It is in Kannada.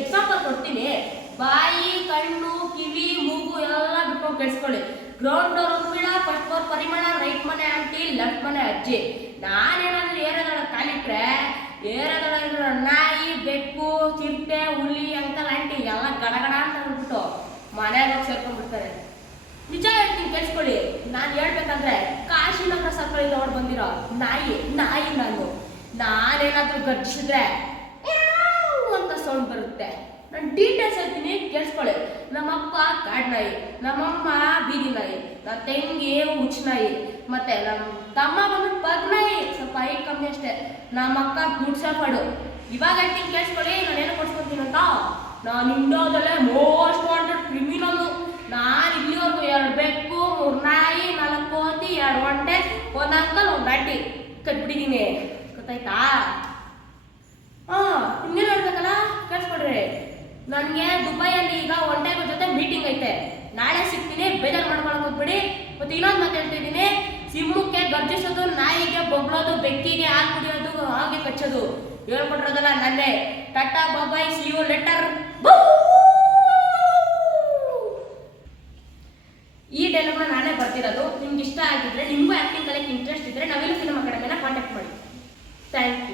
ಎಕ್ಸಾಂಪಲ್ ಕೊಡ್ತೀನಿ. ಬಾಯಿ, ಕಣ್ಣು, ಕಿವಿ, ಮೂಗು ಎಲ್ಲ ಬಿಟ್ಕೊಂಡು ಕೆಡ್ಸ್ಕೊಳ್ಳಿ. Ground door Urmila first floor Parimala right ಮನೆ ಆಂಟಿ ಲೆಫ್ಟ್ ಮನೆ ಅಜ್ಜಿ. ನಾನೇನಾದ್ರೂ ಏರದಳ ಕಾಲಿಟ್ರೆ ಏರಿಯಾದೊಳಗಿರೋ ನಾಯಿ, ಬೆಕ್ಕು, ಚಿಟ್ಟೆ, ಹುಲಿ, ಅಂಕಲ್ ಆಂಟಿ ಎಲ್ಲ ಗಡಗಡ ಅಂತ ಅಂದ್ಬಿಟ್ಟು ಮನೆಗೆ ಹೋಗಿ ಸೇರ್ಕೊಂಡ್ಬಿಡ್ತಾರೆ. ನಿಜ ಹೇಳ್ತೀನಿ ಕೇಳಿಸ್ಕೊಳ್ಳಿ ನಾನು ಹೇಳ್ಬೇಕಂದ್ರೆ ಕಾಶಿನಗರ ಸರ್ಕಲ್ ಹೊಡ್ ಬಂದಿರೋ ನಾಯಿ ನಾಯಿ ನಾನು. ನಾನೇನಾದ್ರೂ ಗರ್ಜಿಸಿದ್ರೆ ಸೌಂಡ್ ಬರುತ್ತೆ. ನಾನು ಡೀಟೇಲ್ಸ್ ಹೇಳ್ತೀನಿ, ಕೇಳಿಸ್ಕೊಳ್ಳಿ. ನಮ್ಮಪ್ಪ ಕಾಡ್ ನಾಯಿ ನಮ್ಮಮ್ಮ ಬೀದಿ ನಾಯಿ ನಮ್ಮ ತಂಗಿ ಹುಚ್ಚ ನಾಯಿ ಮತ್ತೆ ನಮ್ಮ ತಮ್ಮ ಬಂದು ಪಗ್ ನಾಯಿ ಸ್ವಲ್ಪ ಹೈಟ್ ಕಮ್ಮಿ ಅಷ್ಟೇ. ನಮ್ಮ ಅಕ್ಕ ಗುಡ್ಸ ಇವಾಗ ಹೇಳ್ತೀನಿ, ಕೇಳಿಸ್ಕೊಳ್ಳಿ, ನಾನು ಏನು ಕೊಡ್ಸ್ಕೊತೀನಿ ಅಂತ? ನಾನು ಇಂಡೋದಲ್ಲೇ ಮೋಸ್ಟ್ ವಾಂಟೆಡ್ ಕ್ರಿಮಿನಲ್ ನಾನು ಇಲ್ಲಿವರೆಗೂ ಎರಡು ಬೆಕ್ಕು, ಮೂರು ನಾಯಿ, ನಾಲ್ಕು ಕೋತಿ, ಎರಡು ಒಂಟೆ ಒಂದು ಅಂಕಲ್, ಒಂದು ಅಡ್ಡಿ ಕಟ್ಬಿಟ್ಟಿದ್ದೀನಿ. ಗೊತ್ತಾಯ್ತಾ? ನನಗೆ ದುಬೈಯಲ್ಲಿ ಈಗ ಒನ್ ಟೈಮ್ ಜೊತೆ ಮೀಟಿಂಗ್ ಐತೆ. ನಾಳೆ ಸಿಗ್ತೀನಿ, ಬೇಜಾರು ಮಾಡ್ಕೊಳಕ್ ಹೋಗ್ಬಿಡಿ. ಮತ್ತೆ ಇನ್ನೊಂದು ಮಾತು ಹೇಳ್ತಿದ್ದೀನಿ ಸಿಂಹಕ್ಕೆ ಗರ್ಜಿಸೋದು, ನಾಯಿಗೆ ಬೊಗ್ಳೋದು ಬೆಕ್ಕಿಗೆ ಹಾಲು ಕುಡಿಯೋದು, ಹಾಗೆ ಕಚ್ಚೋದು. ಹೇಳ್ಕೊಟ್ಟಿರೋದಲ್ಲ ನನ್ನೇ. Tata bye-bye see you letter ಈ ಡೈಲಾಗ್ನ ನಾನೇ ಬರ್ತಿರೋದು ನಿಮ್ಗೆ ಇಷ್ಟ ಆಗಿದ್ರೆ, ನಿಮಗೂ ಆ್ಯಕ್ಟಿಂಗ್ ಕಲಿಯಕ್ಕೆ ಇಂಟ್ರೆಸ್ಟ್ ಇದ್ರೆ ನಾವೆಲ್ಲ ಫಿಲ್ಮ್ ಅಕಾಡೆಮಿನ ಕಾಂಟ್ಯಾಕ್ಟ್ ಮಾಡಿ. Thank you